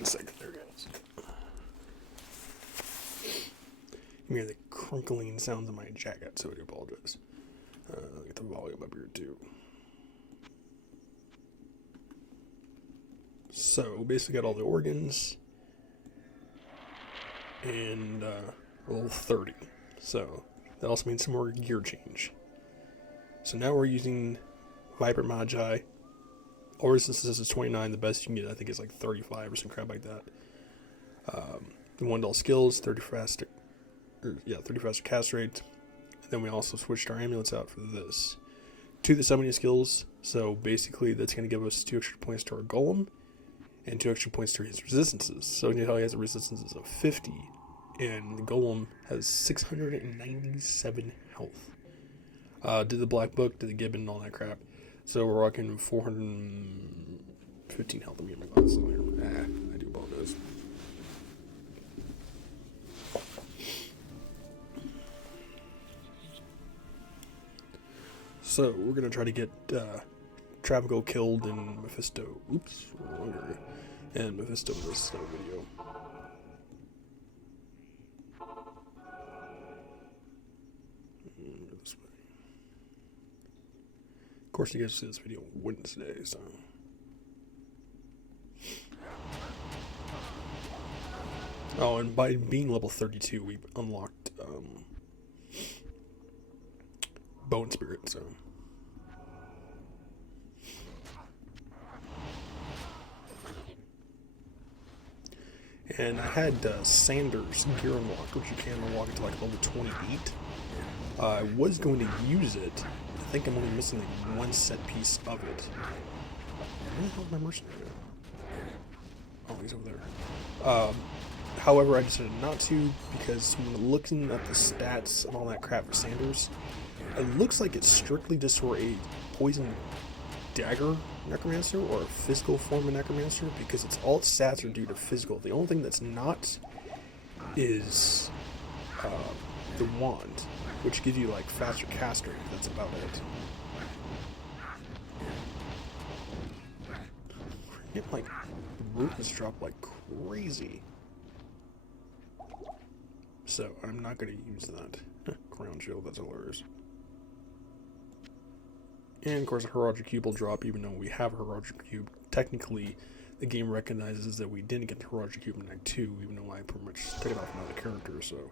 1 second there, guys. You hear the crinkling sounds of my jacket, so I do apologize. I'll get the volume up here too. So basically got all the organs and level 30. So that also means some more gear change. So now we're using Vibrant Magi. All resistances is 29. The best you can get, I think, is like 35 or some crap like that. The 1 skills, 30 faster cast rate. And then we also switched our amulets out for this. 2 the summoning skills. So basically, that's going to give us 2 extra points to our golem and 2 extra points to his resistances. So you know how he has a resistances of 50, and the golem has 697 health. Did the black book, did the gibbon, and all that crap. So we're rocking 415 health. Let me get my glasses on here. I do apologize. So we're gonna try to get Travico killed and Mephisto. Oops, wrong area. And Mephisto in this video. This way. Of course, you guys see this video Wednesday, so. Oh, and by being level 32, we unlocked Bone Spirit, so. And I had Sanders gear unlocked, which you can unlock it to like level 28. I was going to use it. I think I'm only missing like 1 set piece of it. Where the hell is my mercenary? Oh, he's over there. However, I decided not to because when looking at the stats and all that crap for Sanders, it looks like it's strictly just for a poison dagger Necromancer or a physical form of Necromancer, because it's all its stats are due to physical. The only thing that's not is the wand, which gives you like faster cast rate. That's about it. It like root has dropped like crazy. So I'm not going to use that. Crown shield, that's hilarious. And of course a Heraldric Cube will drop even though we have a Heraldric Cube. Technically, the game recognizes that we didn't get the Heraldric Cube in Act 2, even though I pretty much took it off another character, so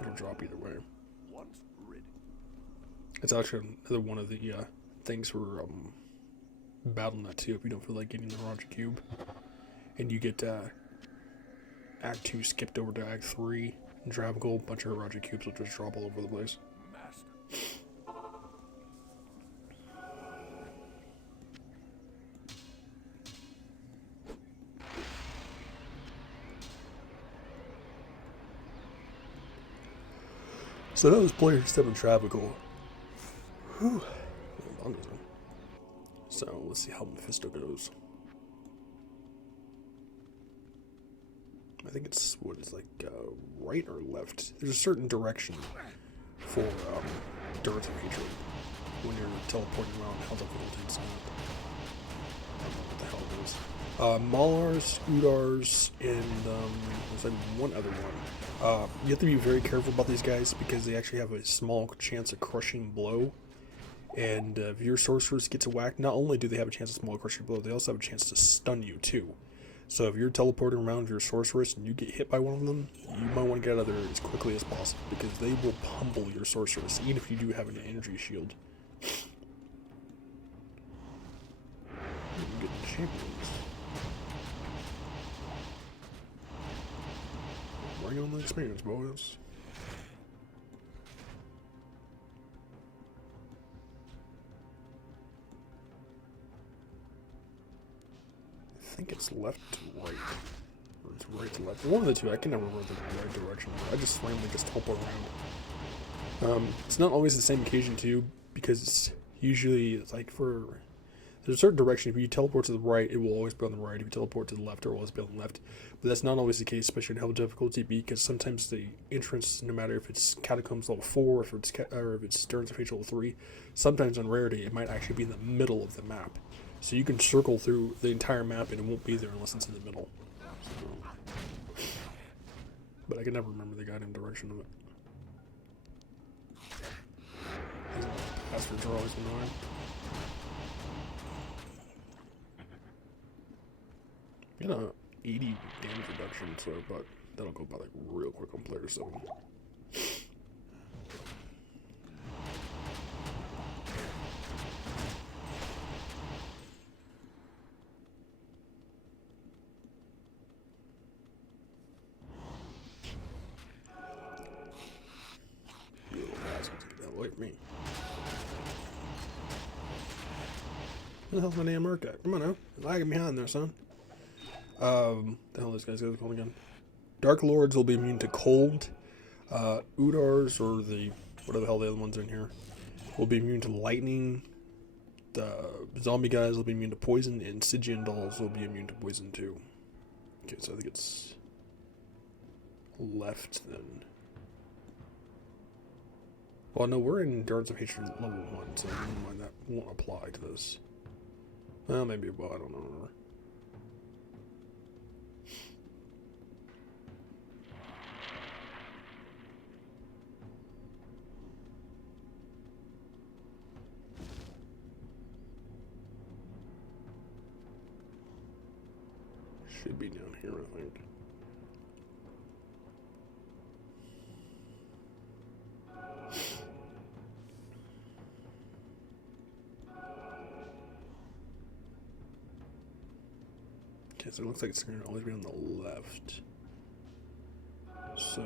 it'll drop either way. It's actually another one of the things for Battle.net 2 if you don't feel like getting the Heraldric Cube. And you get Act 2 skipped over to Act 3, and Travico, a bunch of Heraldric Cubes will just drop all over the place. So that was player 7 Travico. Whew. So let's see how Mephisto goes. I think it's what is like right or left. There's a certain direction for Durance of Hatred when you're teleporting around how difficult it's not. I don't know what the hell it is. Malars, Udars, and there's like one other one. You have to be very careful about these guys because they actually have a small chance of crushing blow. And if your sorceress gets whacked, not only do they have a chance of small crushing blow, they also have a chance to stun you too. So if you're teleporting around with your sorceress and you get hit by one of them, you might want to get out of there as quickly as possible because they will pummel your sorceress, even if you do have an energy shield. Good champions. Bring on the experience, boys. I think it's left to right. Or it's right to left. One of the two. I can never remember the right direction. I just randomly just teleport around. It's not always the same occasion too, because it's usually like for there's a certain direction. If you teleport to the right, it will always be on the right. If you teleport to the left, it will always be on the left. But that's not always the case, especially in hell difficulty, because sometimes the entrance, no matter if it's Catacombs level 4 or if it's Durance of Hatred level 3, sometimes on rarity it might actually be in the middle of the map. So you can circle through the entire map and it won't be there unless it's in the middle. But I can never remember the goddamn direction of it. These bastards are always annoying. Get a 80 damage reduction, so but that'll go by like real quick on player 7. You little bastards, get the hell away from me. Where the hell's my damn Merc at? Come on now. You're lagging behind there, son. The hell this guy's called again? Dark Lords will be immune to cold. Udars, or the whatever the hell the other ones are in here, will be immune to lightning. The zombie guys will be immune to poison, and Stygian dolls will be immune to poison too. Okay, so I think it's left then. Well, no, we're in Endurance of Hatred level 1, so never mind, that won't apply to this. Well, maybe it will, I don't know. Should be down here, I think. Okay, so it looks like it's going to always be on the left. So,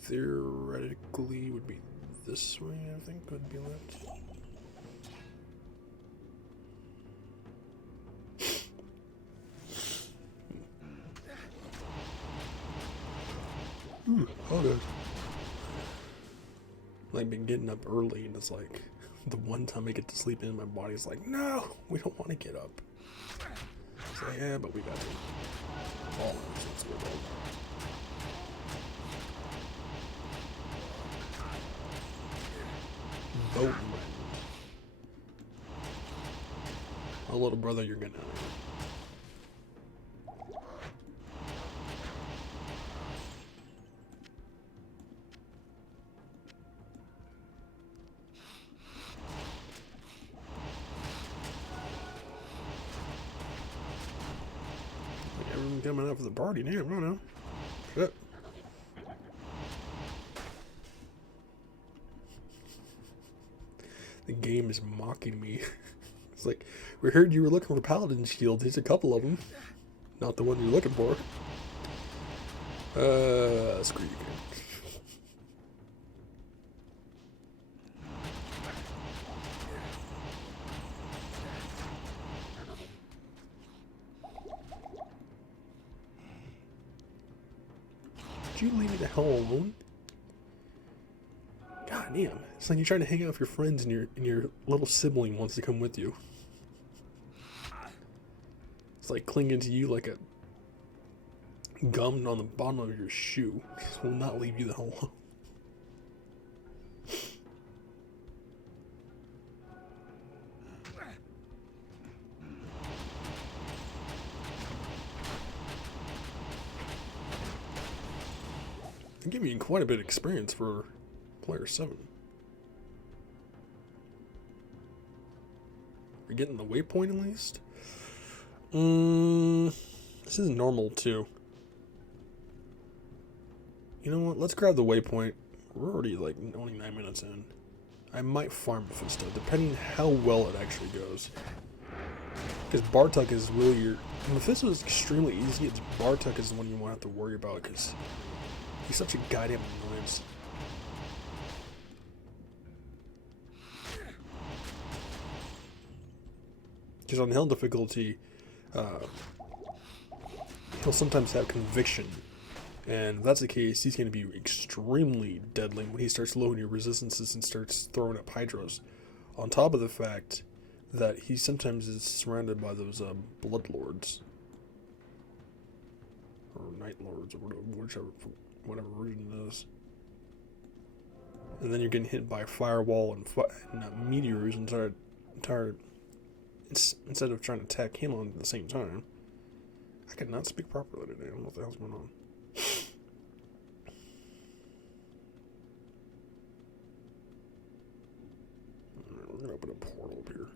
theoretically, would be this way, I think, would be left. Okay. Like, been getting up early, and it's like, the one time I get to sleep in, my body's like, no, we don't want to get up. It's like, yeah, but we got to. All of us, that's what we're all about. Boat rent. Oh, little brother, you're gonna. Everyone coming out for the party now, I don't know. Shit. The game is mocking me. It's like, we heard you were looking for Paladin shields. Here's a couple of them. Not the one you're looking for. Screw you, game. Did you leave me the hell alone? God damn. It's like you're trying to hang out with your friends and your little sibling wants to come with you. It's like clinging to you like a gum on the bottom of your shoe. It will not leave you the hell alone. They give me quite a bit of experience for player 7. We're getting the waypoint at least? This is normal too. You know what? Let's grab the waypoint. We're already like only 9 minutes in. I might farm mephisto, depending how well it actually goes. Because Bartok is really your... Mephisto is extremely easy. It's Bartok is the one you won't have to worry about because he's such a goddamn annoyance. Because on hill difficulty, he'll sometimes have conviction. And if that's the case, he's going to be extremely deadly when he starts lowering your resistances and starts throwing up hydros. On top of the fact that he sometimes is surrounded by those blood lords. Or night lords, or whatever version it is. And then you're getting hit by firewall and meteors instead of trying to attack him on at the same time. I could not speak properly today. I don't know what the hell's going on. Alright, we're gonna open a portal up here.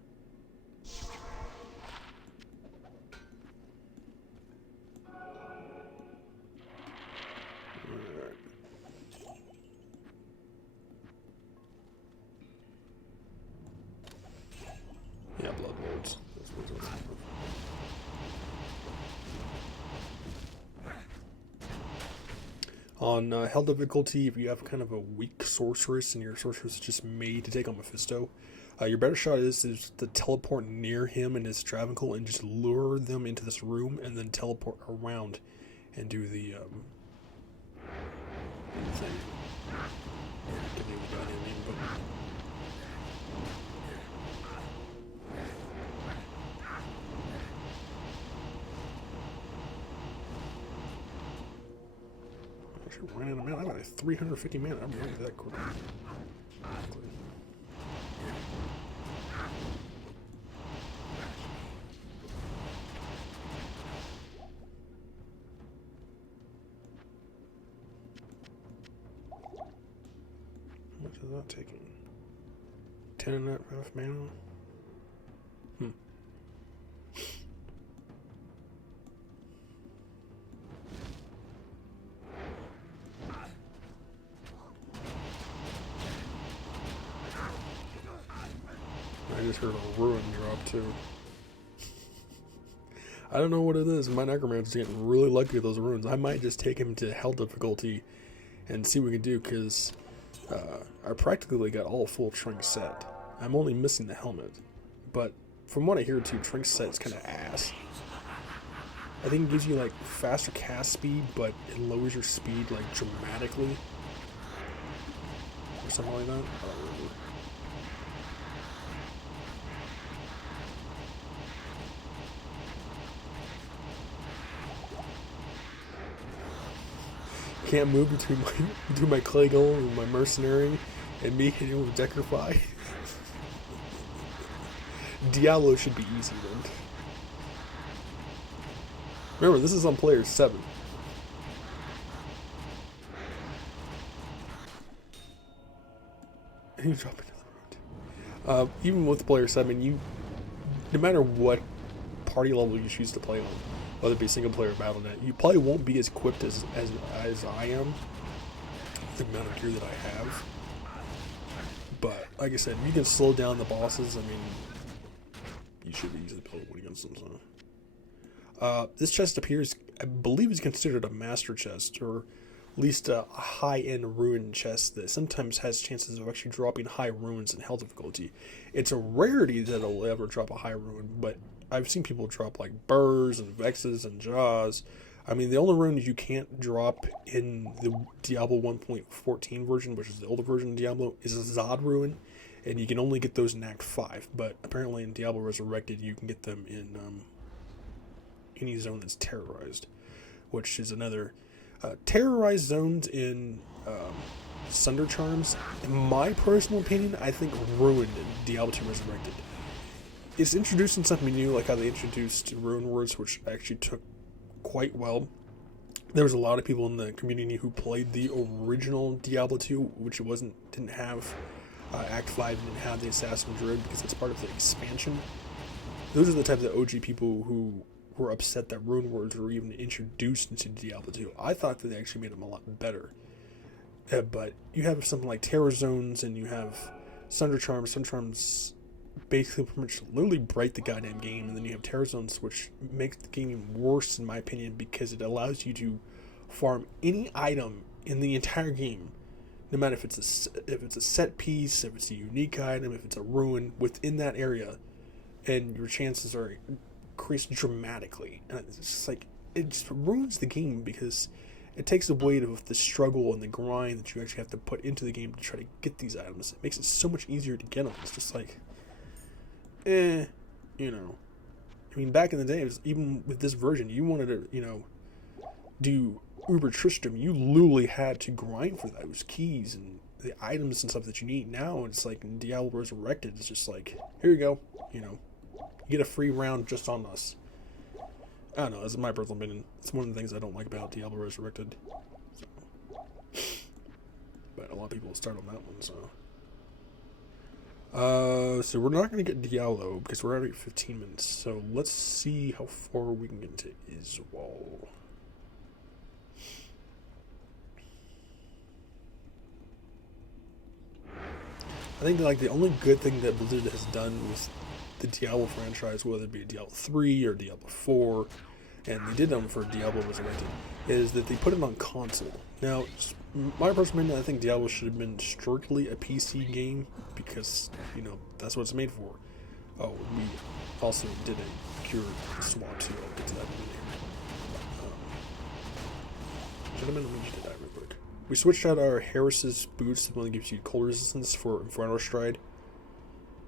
Alright. Yeah, blood lords. That's what it's about. On hell difficulty, if you have kind of a weak sorceress and your sorceress is just made to take on Mephisto, your better shot is to teleport near him and his Travancore and just lure them into this room and then teleport around and do the thing. Ran out of mana. I got like 350 mana. I'm running that quick. How much is that taking? 10 and that rough mana? I just heard a ruin drop too. I don't know what it is. My Necromancer's getting really lucky with those ruins. I might just take him to hell difficulty and see what we can do, because I practically got all full Trink set. I'm only missing the helmet. But from what I hear too, Trink set is kind of ass. I think it gives you like faster cast speed, but it lowers your speed like dramatically. Or something like that. I don't remember. Can't move between my clay golem and my mercenary and me hitting with Decrify. Diablo should be easy then. Remember, this is on player 7. And you drop into the road. Even with player 7, no matter what party level you choose to play on, whether it be single player or battle.net, you probably won't be as equipped as I am, the amount of gear that I have. But like I said, you can slow down the bosses. I mean, you should be easily playable against them. So. This chest up here is, I believe, is considered a master chest, or at least a high-end ruin chest that sometimes has chances of actually dropping high ruins in hell difficulty. It's a rarity that it'll ever drop a high ruin, but I've seen people drop like Burrs and Vexes and Jaws. I mean, the only runes you can't drop in the Diablo 1.14 version, which is the older version of Diablo, is a Zod ruin, and you can only get those in Act 5. But apparently in Diablo Resurrected, you can get them in any zone that's terrorized, which is another terrorized zones in Sunder Charms. In my personal opinion, I think ruined Diablo 2 Resurrected. It's introducing something new, like how they introduced rune words, which actually took quite well. There was a lot of people in the community who played the original Diablo 2, which didn't have Act 5, didn't have the Assassin Druid, because it's part of the expansion. Those are the types of OG people who were upset that rune words were even introduced into Diablo 2. I thought that they actually made them a lot better. But you have something like Terror Zones, and you have Sunder Charms. Sunder Charms basically pretty much literally break the goddamn game, and then you have Terror Zones, which makes the game even worse in my opinion, because it allows you to farm any item in the entire game, no matter if it's a set piece, if it's a unique item, if it's a ruin within that area, and your chances are increased dramatically. And it's just like, it just ruins the game, because it takes the weight of the struggle and the grind that you actually have to put into the game to try to get these items. It makes it so much easier to get them. It's just like, you know. I mean, back in the day, it was, even with this version, you wanted to, do Uber Tristram, you literally had to grind for those keys and the items and stuff that you need. Now it's like in Diablo Resurrected, it's just like, here you go, you get a free round just on us. I don't know, that's my personal opinion. It's one of the things I don't like about Diablo Resurrected. So. But a lot of people start on that one, so. So we're not going to get Diablo because we're already at 15 minutes. So let's see how far we can get into Iswal. I think like the only good thing that Blizzard has done with the Diablo franchise, whether it be Diablo 3 or Diablo 4, and they did them for Diablo Resurrected, is that they put it on console. Now, my personal opinion, I think Diablo should have been strictly a PC game because, you know, that's what it's made for. Oh, we also did a pure swap too. I'll get to that in a minute. Gentlemen, let me just do that real quick. We switched out our Harris's boots, the one that gives you cold resistance for Inferno Stride.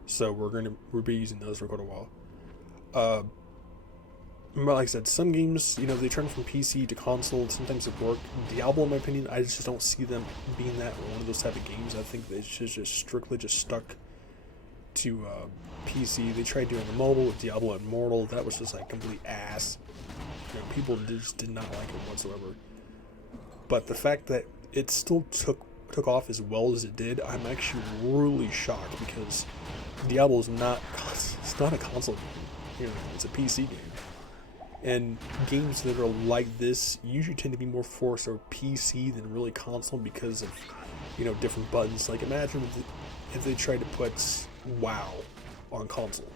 So we'll be using those for quite a while. But like I said, some games, you know, they turn from PC to console. Sometimes it work. Diablo, in my opinion, I just don't see them being that one of those type of games. I think they should just strictly just stuck to PC. They tried doing the mobile with Diablo Immortal. That was just like complete ass. You know, people just did not like it whatsoever. But the fact that it still took off as well as it did, I'm actually really shocked because Diablo is not a console game. You know, it's a PC game. And games that are like this usually tend to be more forced or PC than really console because of, you know, different buttons. Like imagine if they tried to put WoW on console.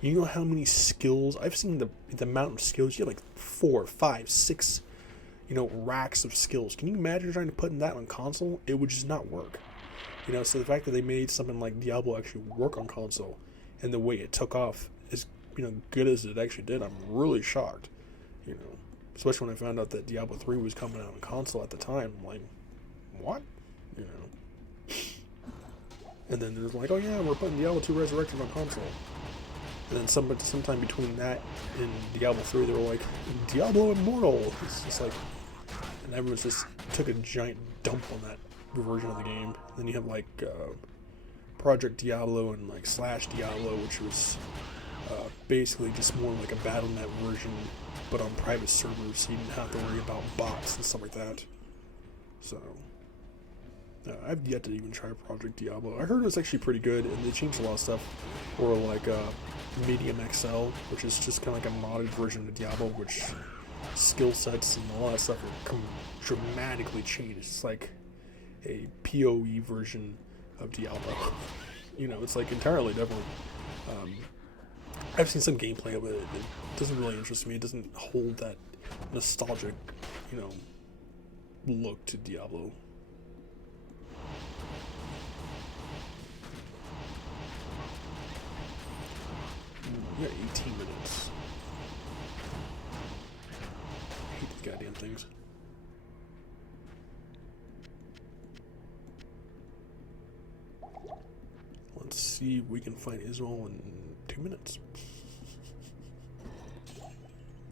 You know how many skills I've seen, the amount of skills you have, like 4, 5, 6, you know, racks of skills. Can you imagine trying to put that on console? It would just not work. You know, so the fact that they made something like Diablo actually work on console and the way it took off is, you know, good as it actually did, I'm really shocked. You know, especially when I found out that Diablo 3 was coming out on console at the time. I'm like, what? You know. And then there's like, oh yeah, we're putting Diablo 2 Resurrected on console. And then sometime between that and Diablo 3, they were like, Diablo Immortal. It's just like, and everyone's just took a giant dump on that version of the game. And then you have like Project Diablo and like Slash Diablo, which was basically just more like a BattleNet version, but on private servers, so you didn't have to worry about bots and stuff like that. So, I've yet to even try Project Diablo. I heard it was actually pretty good, and they changed a lot of stuff. Or like Medium XL, which is just kind of like a modded version of Diablo, which skill sets and a lot of stuff are dramatically changed. It's like a PoE version of Diablo. You know, it's like entirely different. I've seen some gameplay of it. It doesn't really interest me. It doesn't hold that nostalgic, you know, look to Diablo. We got 18 minutes. I hate these goddamn things. Let's see if we can find Israel in 2 minutes.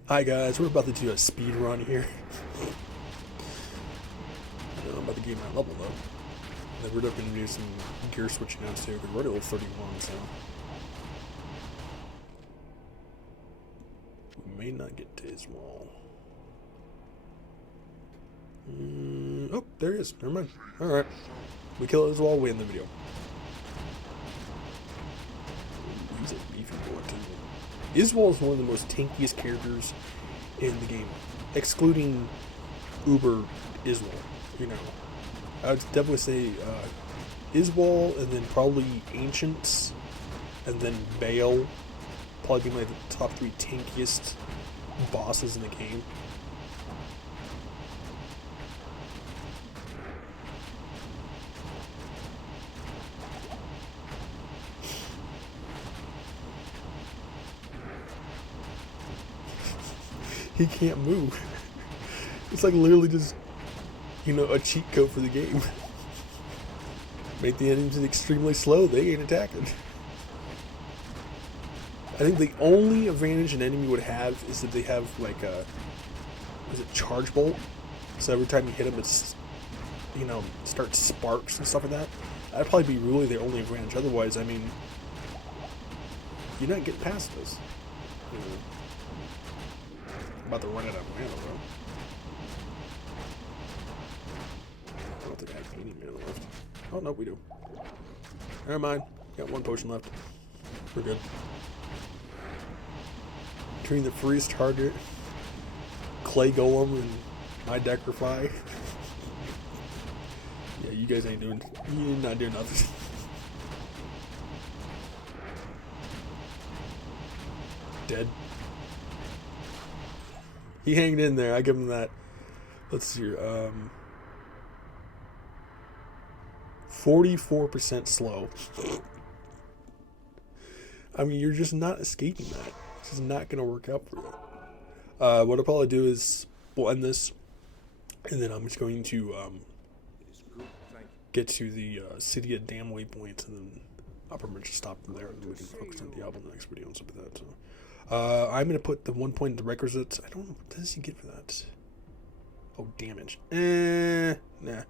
Hi guys, we're about to do a speed run here. I'm about to gain my level though. Then we're going to do some gear switching out too, because we're already level 31, so we may not get to his wall. Oh, there he is. Never mind. Alright. We kill his wall, we end the video. He's a beefy boy too. Iswal is one of the most tankiest characters in the game, excluding Uber Iswal. You know, I would definitely say Iswal, and then probably Ancients, and then Bale, probably being like the top 3 tankiest bosses in the game. He can't move. It's like literally just, you know, a cheat code for the game. Make the enemies extremely slow, they ain't attacking. I think the only advantage an enemy would have is that they have like a, is it charge bolt? So every time you hit them, it's, you know, starts sparks and stuff like that. That'd probably be really their only advantage. Otherwise, I mean, you're not getting past this. You know? about to run out of mana, bro. I don't think I have any mana left. Oh, no, we do. Never mind. Got one potion left. We're good. Between the freeze target, clay golem, and my Deckerfly. Yeah, you guys ain't doing. You're not doing nothing. Dead. He hanged in there. I give him that. Let's see. 44% slow. I mean, you're just not escaping that. This is not going to work out for you. What I'll probably do is we'll end this, and then I'm just going to get to the city of Dam waypoint, and then I'll pretty much stop from there, and then we can focus on Diablo in the next video and stuff like that. So, I'm going to put the 1 point into requisites. I don't know, what does he get for that? Oh, damage. Nah.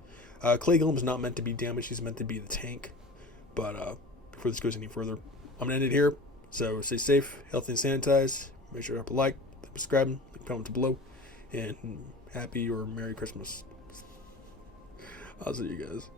Clay Golem is not meant to be damaged, he's meant to be the tank. But before this goes any further, I'm going to end it here. So stay safe, healthy, and sanitize. Make sure to drop a like, subscribe, leave a comment below. And happy or Merry Christmas. I'll see you guys.